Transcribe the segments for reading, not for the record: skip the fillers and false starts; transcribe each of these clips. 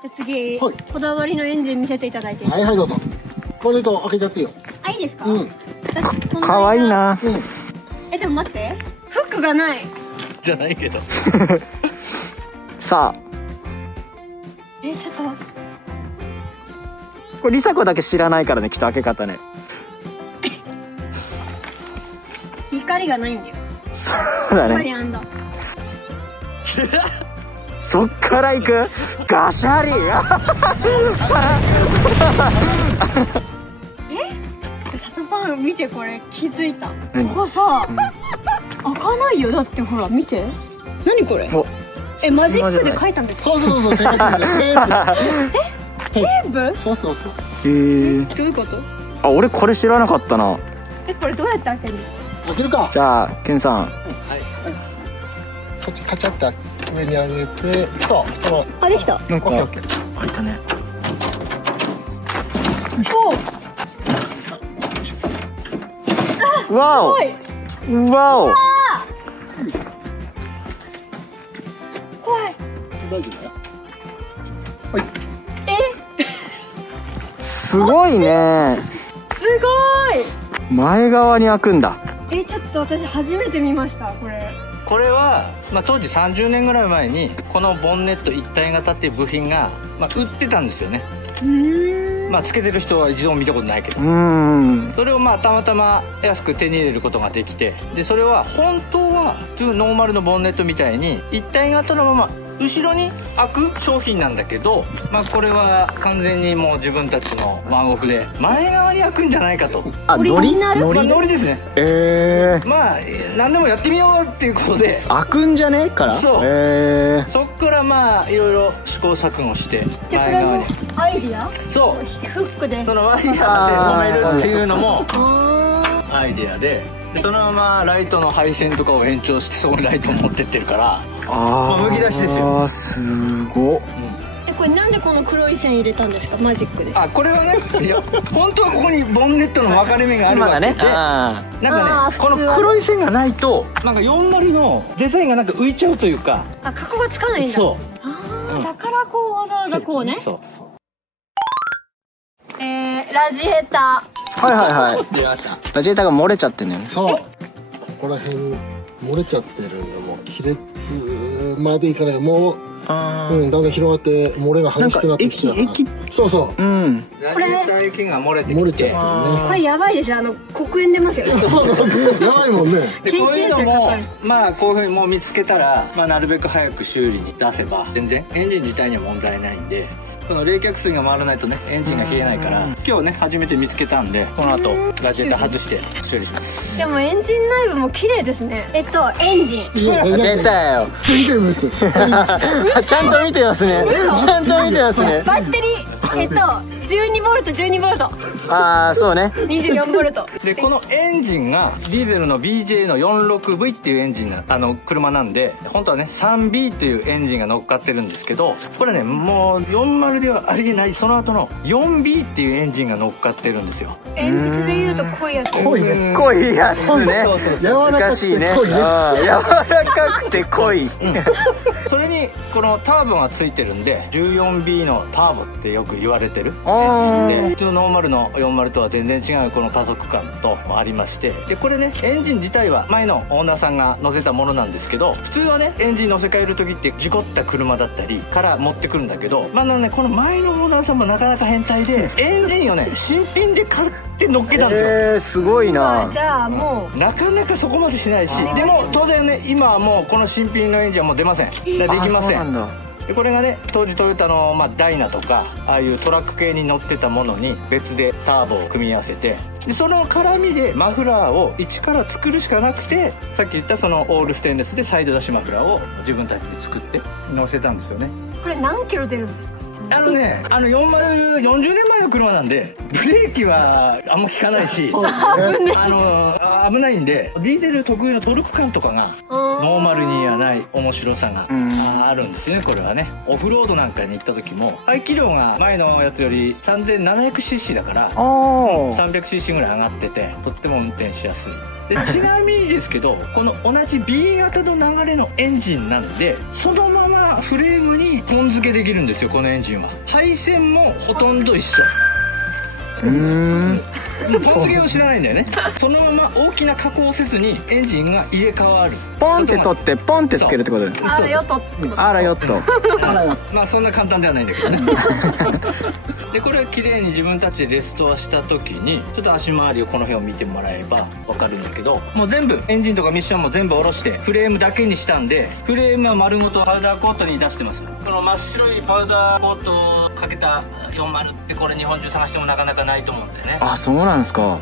じゃあ次、はいこだわりのエンジン見せていただいていいですか。はいはい、どうぞ。これと開けちゃっていいよ。あ、いいですか。うん私この間かわいい。な。うん。でも待って、フックがない。じゃないけど。さあ、ちょっとこれ梨紗子だけ知らないからね、きっと開け方ね。光がないんだよ。そうだね。光あんだ。そっから行く。ガシャリ。チャトパン見て、これ気づいた。こ何こさ、開かないよ。だってほら見て。何これ。お、マジックで書いたんですか。そうそうそう、テーテープ。プ。そうそうそう。へえ。どういうこと。あ、俺これ知らなかったな。これどうやって開けるの。開けるか。じゃあケンさん。そっちカチャって上に上げて、そう、その。あ、できた。なんかオッケーオッケー。開いたね。お。わお。おい。わお。怖い。大丈夫だよ。すごいね。すごい。前側に開くんだ。ちょっと私初めて見ましたこれ。これは、当時30年ぐらい前にこのボンネット一体型っていう部品が、売ってたんですよね。つけてる人は一度も見たことないけど、それをたまたま安く手に入れることができて、でそれは本当は普通のノーマルのボンネットみたいに一体型のまま後ろに開く商品なんだけど、これは完全にもう自分たちのワンオフで前側に開くんじゃないかと。あ、オリノリジナルノリですね。何でもやってみようっていうことで開くんじゃねえから。そうそっからいろいろ試行錯誤してじゃあこれもアイディア。そうフックで。そのワイヤーで止めるっていうのもアイデアで、そのままライトの配線とかを延長してそこにライトを持ってってるから、むき出しですよ。すごっ。これなんでこの黒い線入れたんですか、マジックで。これはね、いや本当はここにボンネットの分かれ目があるわけで、この黒い線がないと40のデザインが浮いちゃうというか、格がつかないんだ。そうだからわざわざこうね。そう。ラジエーター。はい。出ました。ラジエーターが漏れちゃってんのよね。そう。ここら辺漏れちゃってるんで、もう亀裂までいかない。もう。だんだん広がって漏れが激しくなってきた。そうそう。これ雪が漏れて漏れちゃってるね。これやばいですよ。黒煙出ますよ。やばいもんね。でこういうのもこういうふうにもう見つけたらなるべく早く修理に出せば全然エンジン自体には問題ないんで、この冷却水が回らないとねエンジンが冷えないから、今日ね初めて見つけたんで、この後ラジエーター外して修理します。でもエンジン内部も綺麗ですね。エンジン。出たよ。全然別。ちゃんと見てますね。ちゃんと見てますね。バッテリー12ボルト12ボルト。そうね。24ボルト。でこのエンジンがディーゼルの BJ の 46V っていうエンジンな車なんで、本当はね 3B っていうエンジンが乗っかってるんですけど、これねもう40ではありえない、その後の 4B っていうエンジンが乗っかってるんですよ。鉛筆で言うと濃いやつ。濃いね。濃いやつね。難しいね。柔らかくて濃い。それにこのターボがついてるんで 14B のターボってよく言われてるエンジンで、普通のノーマルの40とは全然違うこの加速感とありまして、でこれねエンジン自体は前のオーナーさんが乗せたものなんですけど、普通はねエンジン乗せ替える時って事故った車だったりから持ってくるんだけど、この前のオーナーさんもなかなか変態でエンジンをね新品で買って乗っけたんですよ。すごいな。じゃあもうなかなかそこまでしないし、でも当然ね今はもうこの新品のエンジンはもう出ません。できません。でこれがね当時トヨタのダイナとかああいうトラック系に乗ってたものに別でターボを組み合わせて、でその絡みでマフラーを一から作るしかなくて、さっき言ったそのオールステンレスでサイド出しマフラーを自分たちで作って乗せたんですよね。これ何キロ出るんですか。40年前の車なんでブレーキはあんま効かないし危ないんで、ディーゼル特有のトルク感とかがノーマルにはない面白さがあるんですよね。これはねオフロードなんかに行った時も排気量が前のやつより 3700cc だから 300cc ぐらい上がってて、とっても運転しやすい。でちなみにですけどこの同じ B 型の流れのエンジンなんで、そのまままフレームに本付けできるんですよ、このエンジンは。配線もほとんど一緒。ポン付けを知らないんだよね。そのまま大きな加工せずにエンジンが入れ替わる。ポンって取ってポンってつけるってことで。あらよっと。あらよっと。まあそんな簡単ではないんだけどね。でこれは綺麗に自分たちでレストアした時にちょっと足回りをこの辺を見てもらえば分かるんだけど、もう全部エンジンとかミッションも全部下ろしてフレームだけにしたんで、フレームは丸ごとパウダーコートに出してます。この真っ白いパウダーコートをかけた40ってこれ日本中探してもなかなかないと思うんだよね。あ、そうなんですか。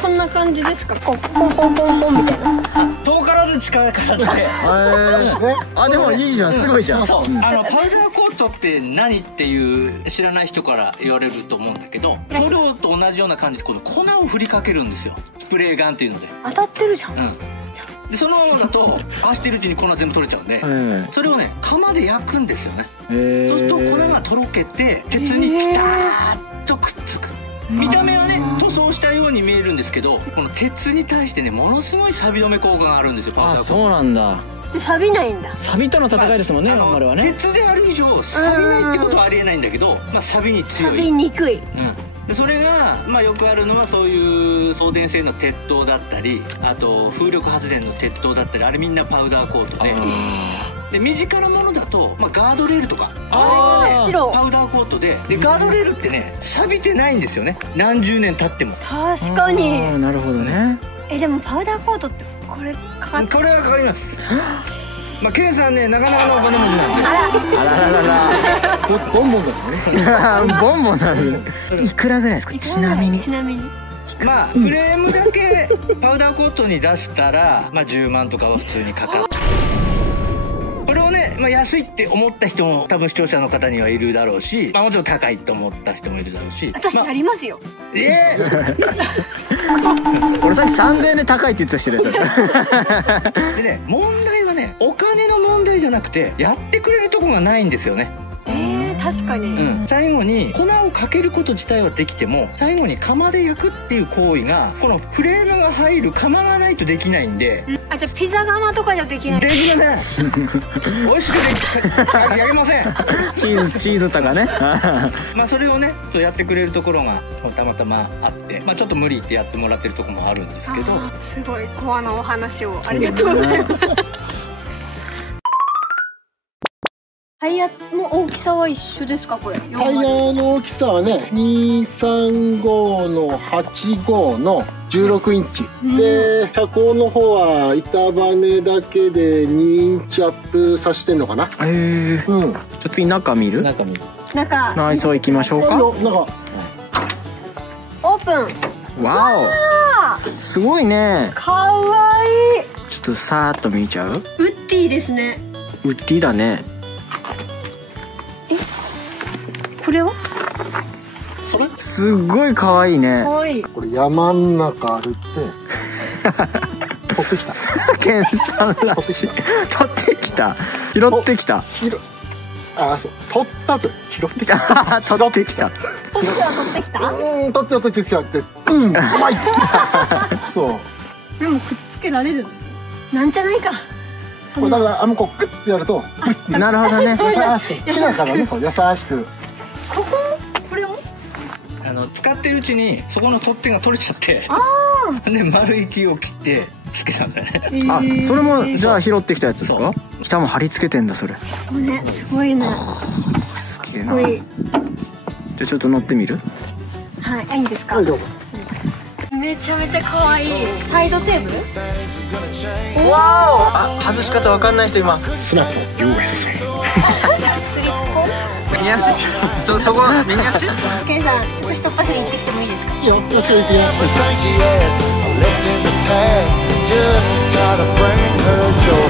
こんな感じですか。こうポンポンポンポンみたいな。遠からず近からずで。あ、でもいいじゃん、すごいじゃん。そう、パウダーコートって何っていう知らない人から言われると思うんだけど、塗料と同じような感じでこの粉を振りかけるんですよ。スプレーガンっていうので。当たってるじゃん。でそのままだと回してるうちに粉全部取れちゃうんで、それをね窯で焼くんですよね。そうすると粉がとろけて鉄にピターッとくっつく。見た目はね塗装したように見えるんですけど、この鉄に対してねものすごい錆び止め効果があるんですよ。あ、そうなんだ。で錆びないんだ。錆との戦いですもんね、頑張るはね。鉄である以上錆びないってことはありえないんだけど、まあ錆びに強い。錆びにくい。でそれが、まあ、よくあるのはそういう送電線の鉄塔だったり、あと風力発電の鉄塔だったり、あれみんなパウダーコートで、身近なものだと、まあ、ガードレールとか白パウダーコートでガードレールってね錆びてないんですよね、何十年経っても。確かに。なるほどね。でもパウダーコートってこれこれはかかります。まあケンさんねなかなかのお金持ちなんで。あらららら。ボンボンだね。ボンボンなんで。いくらぐらいですか、ちなみに。まあフレームだけパウダーコートに出したら、まあ10万とかは普通にかかる。これをね、まあ、安いって思った人も多分視聴者の方にはいるだろうし、まあ、もちろん高いと思った人もいるだろうし。私ありますよ。俺さっき3000円で高いって言ってた人です。でね、問題はねお金の問題じゃなくてやってくれるとこがないんですよね。確かに、最後に粉をかけること自体はできても、最後に窯で焼くっていう行為がこのフレームが入る窯がないとできないんで、あ、じゃあピザ窯とかじゃできない。できません。美味しく焼けません。チーズとかね。まあそれをねやってくれるところがたまたまあって、まあちょっと無理言ってやってもらってるところもあるんですけど。すごいコアなお話をありがとうございます。タイヤの大きさは一緒ですか、これ。タイヤの大きさはね、235の85の16インチ、で車高の方は板バネだけで2インチアップさせてんのかな。じゃあ次中見る。中見る。内装行きましょうか。オープン。わお、すごいね。かわいい。ちょっとさーっと見ちゃう。ウッディですね。ウッディだね。これはすごい可愛いね。可愛い。これ山ん中歩いて取ってきた。ケンさんらしい。取ってきた。拾ってきた。あ、そう。取ったぜ。拾ってきた。取ってきた。取ってきた。取ってきたって。うまい。そう。でもくっつけられるんですね。なんじゃないか。これだからこうグッてやると。なるほどね。優しく。木だからね、優しく。これも使ってるうちにそこの取っ手が取れちゃって、で丸い木を切ってつけたんだね。あ、それもじゃあ拾ってきたやつですか。下も貼り付けてんだそれ。ね、すごいね。すげえな。じゃあちょっと乗ってみる。はい、いいんですか。はい、どうぞ。めちゃめちゃ可愛い。サイドテーブル。あ、外し方わかんない人います。スナップ USA。スリッポン。右足。そこ右足。ケンさん、ちょっと一っ走り行ってきてもいいですか。いいよ、よろしく言ってや。Just to try to bring her joy.